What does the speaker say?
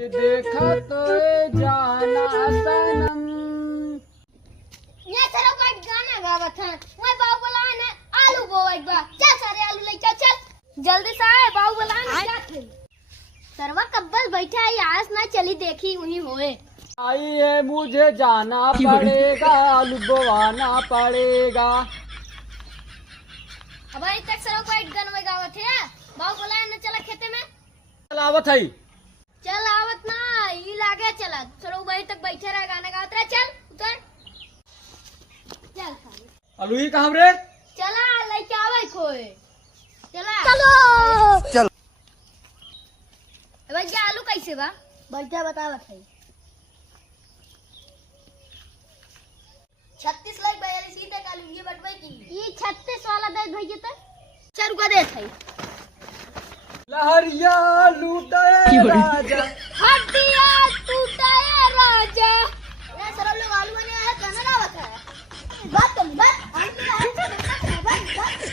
देखा तो ये जाना सनम। ये तेरा कोई गाना गावत है मैं बाबू बुलाए ने आलू बोए बा चल सारे आलू लेके चल जल्दी से आए बाबू बुलाए ने क्या थे सरवा कब्बल बैठा है आज ना चली देखी वही होए आई है मुझे जाना पड़ेगा आलू बोवाना पड़ेगा। अब अभी तक सरवा कोई गाना में गावत है बाबू बुलाए ने चला खेते में चल आवत है। चल आवत ना ई लागे चला सरवा भाई तक बैठे रहा गाना गावत रहा चल उतर चल सारे आलू ही कहाँ रे? चला लेके आवे खोए चला चलो चल भैया आलू कैसे बा भैया बतावत है 36 लाख 42 तक आलू ये बटवे की ये 36 वाला दे भैया तक 4 रुपया देत है लहरिया लूटे राजा